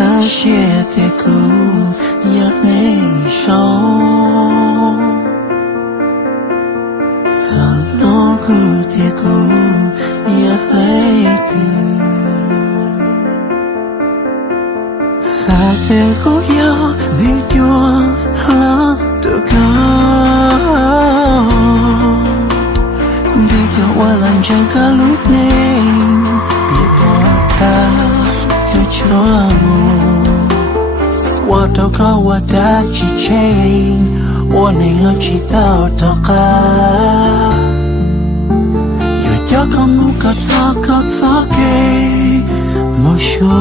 share the cool your nation so no good the cool your lady sa the cool your the joy love to go the joy while I'm jangaluning Watoka wadachi chain Warning lo chita otoka Yojoka muka taka take Mosho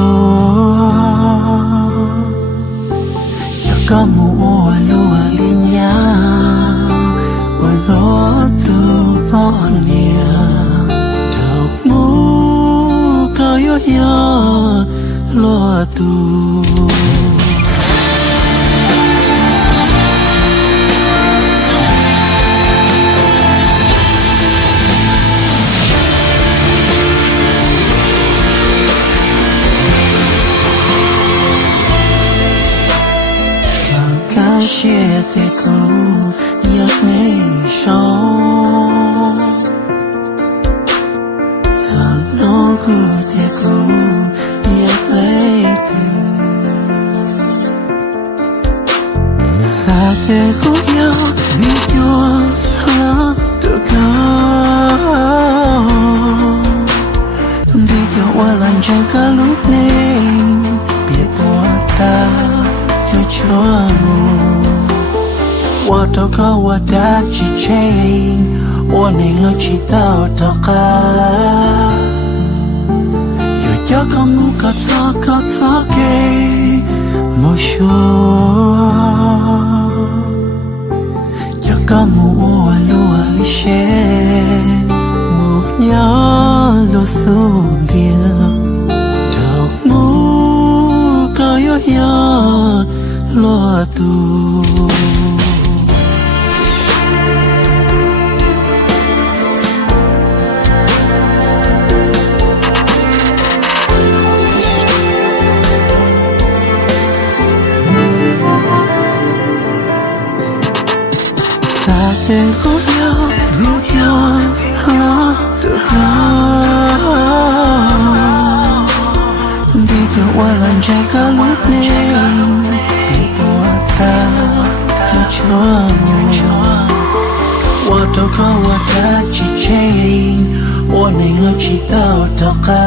Yokamu olu alinya Olo tu ponia Dok muka yoya Lo tu share the cool your nation so no good the cool your lady sa the cool your the joy love to go the joy while I'm jangaluning bieta chochamu Watoka wadachi chain Warning lo chita otoka Yojoka muka taka take Mosho Yokamu olu alishe Munya lo sundia Dok muka yoya lo atu Sa kuya video lo to go video wala jaga luning bibuata kecuamu watoka wadachi chain warning lo chita otoka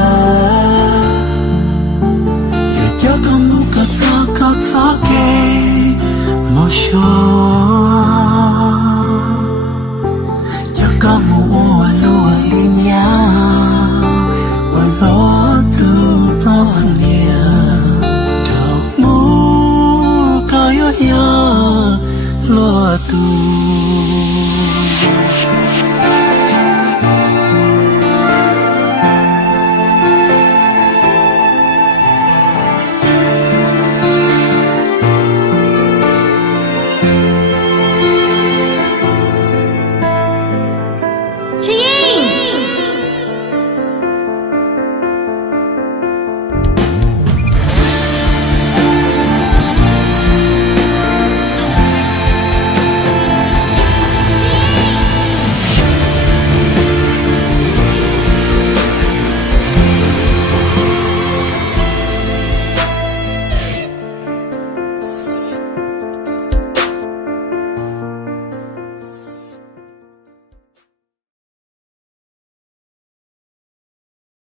yojoka muka taka take mosho Kamu olu alinya Walo tu ponia Dok muka yoya Lo tu